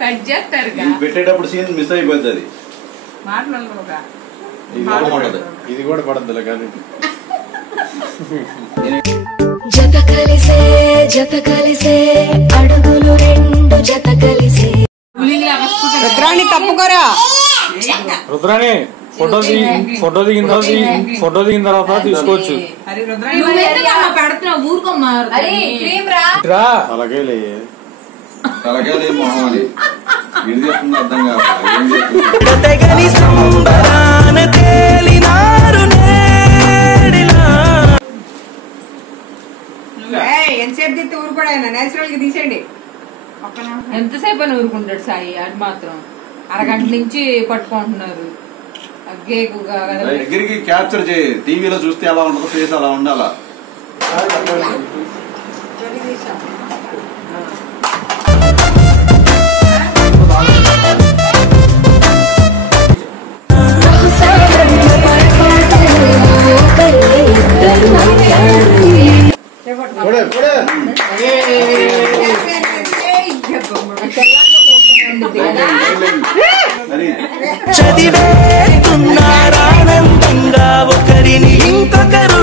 Cut చేస్తారు పెట్టేటప్పుడు scene miss అయిపోతుంది. ఇది కూడా పడద్దులే కానీ జత కలిసే అడుగులు రెండు జత కలిసే. రుద్రాణి తప్పుకోరా. రుద్రాణి ఫోటో దిగిన తర్వాత తీసుకోవచ్చు. అలాగే మొహం అని ఇది చెప్తుంది అర్థం కాదు. ఎంతసేపు తీస్తే ఊరుకోడా నేచురల్ గా తీసేయండి. ఎంతసేపు అని ఊరుకుంటాడు సాయి? అది మాత్రం అరగంట నుంచి పట్టుకుంటున్నారు. దగ్గరికి క్యాప్చర్ చేయి. టీవీలో చూస్తే ఎలా ఉంటుందో ఫేస్ అలా ఉండాలా. చదివేస్తున్నారానందంగా ఒకరిని ఇంకొకరు.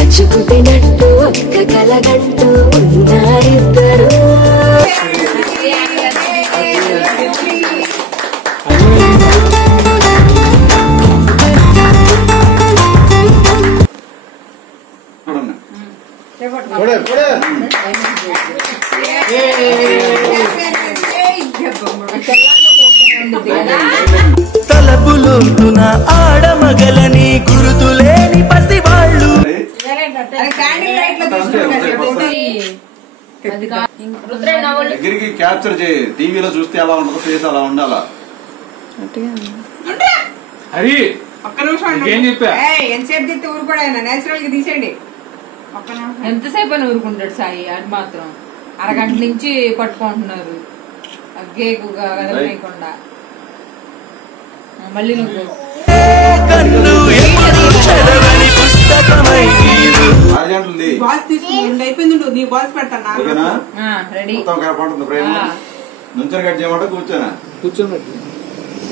అచ్చుకుతినట్టు ఒక్క కలగంటూ ఉన్నారిద్దరు. తలపులోతున ఆడమగలని గురుతులేని పసివాళ్ళు. దగ్గరికి క్యాప్చర్ చేయి. టీవీలో చూస్తే ఎలా ఉంటుందో ఫేస్ అలా ఉండాలా. హరి ఏం చెప్పా? ఎంతసేపు తీస్తే ఊరుకోడా నేచురల్ గా తీసేయండి. ఎంతసేపు అని ఊరుకుంటాడు సాయి? అది మాత్రం అరగంట నుంచి పట్టుకుంటున్నారు. కదలకుండా మళ్ళీ నువ్వు నుంచొని కట్ చేయమంటే కూర్చోనా? కూర్చోండి.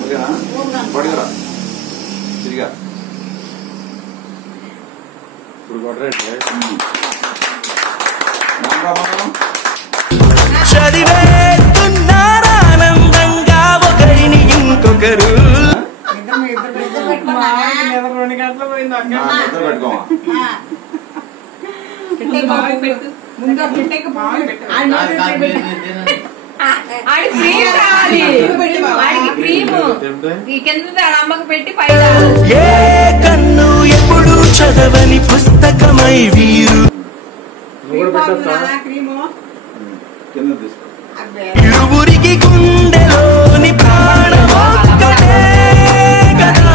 ఓకేనా? పడుకురా తిరిగా. ఇప్పుడు కొట్టరండి. చదివేస్తున్నారానందంగా ఒకరిని ఇంకొకరు. ఏ కన్ను ఎప్పుడు చదవని పుస్తకమై వీరు ఇరువురికి గుండెలోని ప్రాణమొక్కటే కదా.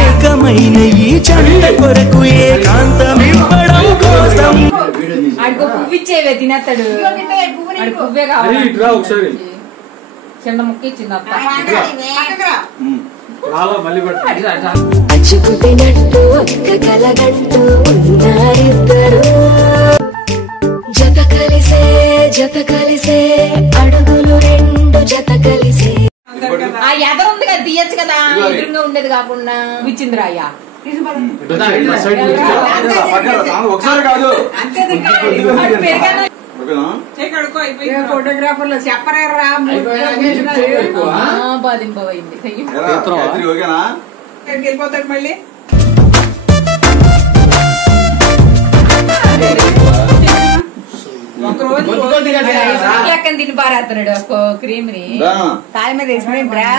ఏకమైన ఈ జంట కొరకు ఏకాంతమివ్వడం కోసం పువ్విచ్చేవే తినేస్తాడు. పువ్వే కావాలి. ఒకసారి చిన్న ముక్క ఇచ్చింది అత్త. అచ్చుకుతినట్టు ఒక్క కలగంటూ ఉన్నారిద్దరు. జత కలిసే అడుగులు రెండు జత కలిసే. ఆ ఎదర ఉంది కదా తీయచ్చు కదా, ఎదురుగా ఉండేది కాకుండా ఇచ్చిందిరా అయ్యా. ఒకసారి కాదు ఫోటోగ్రాఫర్లు చెప్పరేరా. బాధింపయింది. ఓకేనా? వెళ్ళిపోతాడు మళ్ళీ. లెక్కన తిని పారేస్తున్నాడు క్రీమ్ ని తాయి మీద వేసిపోయిందిరా.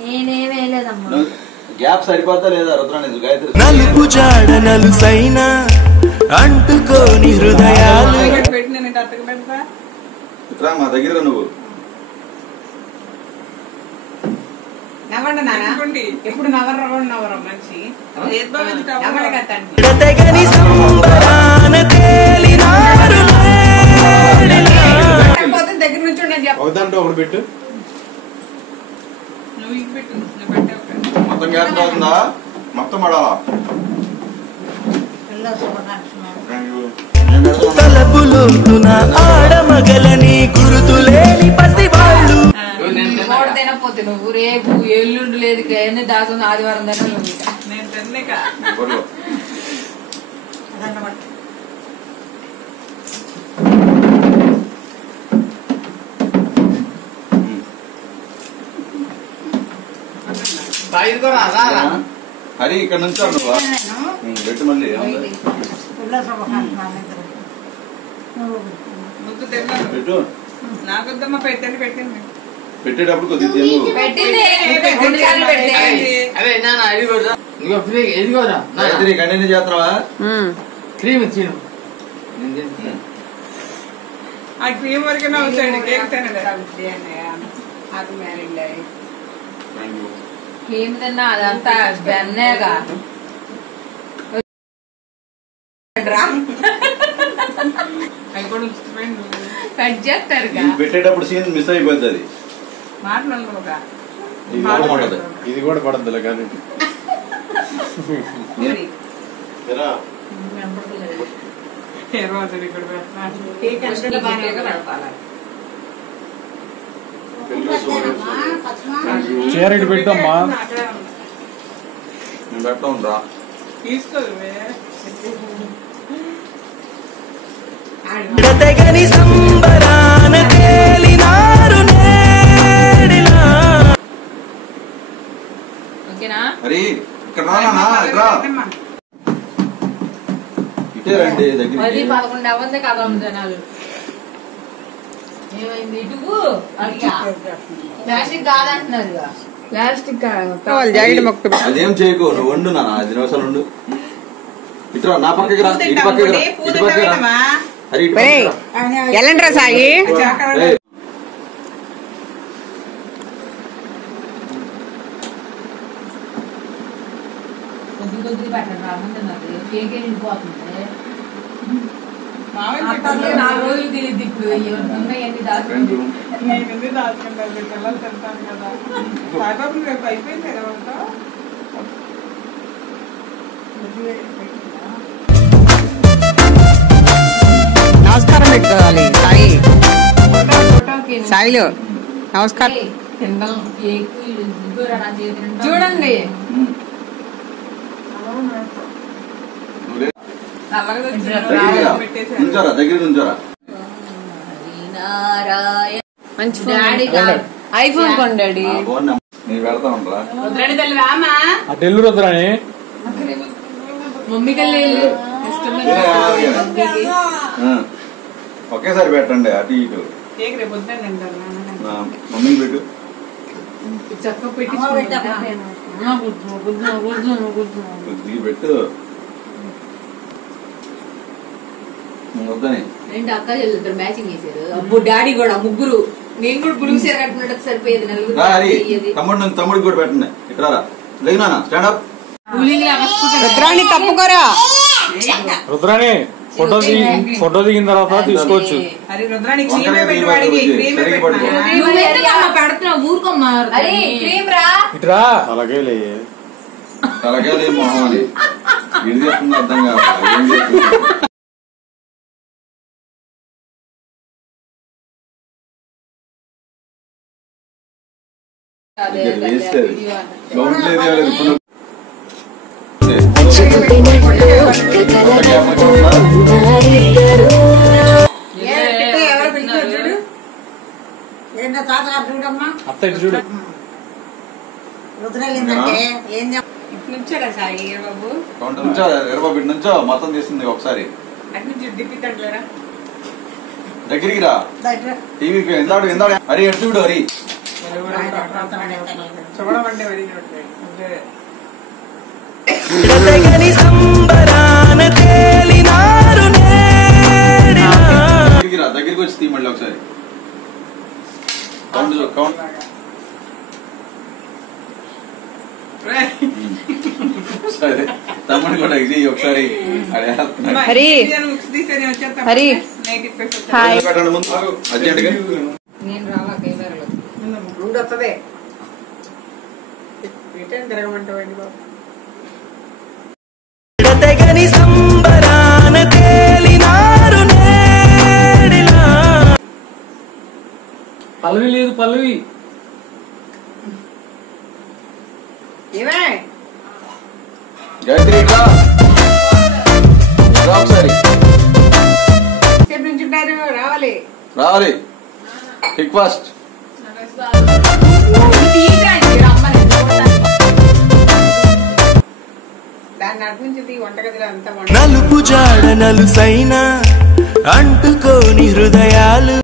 నేనేం వేయలేదమ్మా. గ్యాప్ సరిపోతా లేదా రుద్రాణి గాయత్రి? నలుపు జాడ నలుసైన అంటుకోని హృదయాలు పెట్టి నేను అత్తకు పెడతా. ఇట్రా మా దగ్గర నువ్వు నవ్వండి నాన్న. ఎప్పుడు నవ్వరు మంచి నవ్వండి కదా తండ్రి. తెగని సంబరాన తేలినారు పోతే దగ్గర నుంచి ఉండని చెప్పు. ఒకదంటే ఒకటి పెట్టు. నువ్వు ఇంక పెట్టు. నువ్వు పెట్టే ఒక మొత్తం గ్యాప్ అవుతుందా? మొత్తం పడాలా? తలపులోతున ఆడమగలని గురుతులేని పసివాళ్ళు తినకపోతే నువ్వు రేపు ఎల్లుండి లేదు ఎన్ని దాసం ఆదివారం దాకా నేను తిన్నాక హరి ఇక్కడ నుంచి నువ్వా పెట్టు మళ్ళీ ముద్దు తిన్నాను. పెట్టు. నాకొద్దమ్మా పెట్టండి పెట్టండి. పెట్టేటప్పుడు కొద్దిగా తెలుగు పెట్టింది 2 సార్లు పెడితే అదే నాన్న ఇది కూడా ఇదిగో ఫ్రీ ఇదిగోరా గాయత్రి కంటిన్యూ చేస్తున్నావా? క్రీమ్ ఇచ్చిన ఆ క్రీమ్ వరకే వచ్చాడు. కేక్ తినలే. అది మ్యారీడ్ లైఫ్. ఏమి తిన్నా అదంతా బెన్నేగా అవి కూడా ఉంచుతున్నాడు. కట్ చేస్తారుగా. ఇది పెట్టేటప్పుడు సీన్ మిస్ అయిపోద్ది. అది మాట్లాడరు ఒక ఇది కూడా ఉంటది. ఇది కూడా పడద్దులే కానీ రోజు ఇక్కడ పెడతాను. కేక్ అంటే బాగా పెడతాను. చీర ఇటు పెట్టమ్మా. నేను పెట్టా ఉందా? తీసుకోదు. తెగని సంబరాన తేలినారు నేడిలా. ఓకేనా? హరి ఇక్కడ రానా? ఇక్కడ ఇటే రండి దగ్గర. 10-11 అవ్వంది కదా జనాలు. ఏమైంది ఇటుకు అడిగా ప్లాస్టిక్ కాదంటున్నారు. ప్లాస్టిక్ జాకెట్ మొక్క అదేం చేయకు, నువ్వు వండు నా 5 నిమిషాలు ఉండు. ఇటు నా పక్కకి రా, ఇటు పక్కకి రా, ఇటు పక్కకి రా. హరి ఇటు పక్కకి రా. ఎల్లండి రా సాయి. ఏయ్. కొద్ది కొద్దిగా పెట్టండి రామంటున్నారు. కేక్ వెళ్ళిపోతుంది. 4 రోజులు తెలియదు ఇప్పుడు. ఉన్నాయన్నీ దాచుకుంటూ నేను దాచుకుంటాను. పిల్లలు తింటాను కదా. సాయిబాబు రేపు అయిపోయింది కదా వంట. నమస్కారం పెట్టుకోవాలి సాయి. సాయిలు నమస్కారం. చూడండి నుంచోరా, దగ్గర నుంచోరా. మంచి డాడీ ఐఫోన్ కొండాడి. ఆ ఫోన్ నెంబర్ నేను పెడతా ఉంటా. రుద్రాణి తల్లి రామా. అటు ఎల్లు రుద్రాని. మమ్మీ కల్లి ఒకేసారి పెట్టండి అటు ఇటు. కేక్ రేపు వద్దండి అంటారు. మమ్మీకి పెట్టు. చక్క పెట్టి కొద్దిగా పెట్టు. వద్దని రెండు అక్క చెల్లిద్దరు మ్యాచింగ్ చేశారు. అబ్బో డాడీ కూడా ముగ్గురు. నేను కూడా బ్లూ చీర కట్టినట్టు సరిపోయేది. తమ్ముడికి కూడా పెట్టండి. ఇట్లా లేనా స్టాండప్. రుద్రాణి తప్పుకోరా. రుద్రాని ఫోటో దిగిన తర్వాత తీసుకోవచ్చు. అరే రుద్రాణి క్రీమే పెట్టు వాడికి. క్రీమే పెట్టు. పెడుతున్నావు ఊరుకోమ్మా. క్రీమ్ రా ఇట్రా. తలకే మొహం అని ఇది చెప్తుంది అర్థం కాదు. ఏం చెప్తుంది? అత్త ఇటు చూడు. నుంచారా సాయి బాబు. నుంచో ఇటు నుంచో మొత్తం తీసింది ఒకసారి. అటు నుంచి దిప్పితట్లేరా. దగ్గరికి రా టీవీకి ఎందాడు హరి ఎడు చూడు హరి చూడమంటే మరి ఎడతెగని సంబరాన తేలినారు నేడిలా. దగ్గరికి వచ్చి తీ మళ్ళీ ఒకసారి కౌంట్ సరే తమ్ముడు కూడా ఇది ఒకసారి హరి హరి పెట్టండి ముందు అర్జెంట్ గా నేను రావా కెమెరాలో రూడ్ వస్తుంది రిటర్న్ తిరగమంటావండి బాబు. ఎడతెగని సంబరాన తేలినారు నేడిలా. పల్లవి లేదు పల్లవి ఏమే గాయత్రి రా ఒకసారి సేపు నుంచి ఉంటారు రావాలి రావాలి టిక్ ఫాస్ట్ దాన్ని అటు నుంచి వంటగదిలో అంతా నలుపు జాడ నలుసైన అంటుకోని హృదయాలు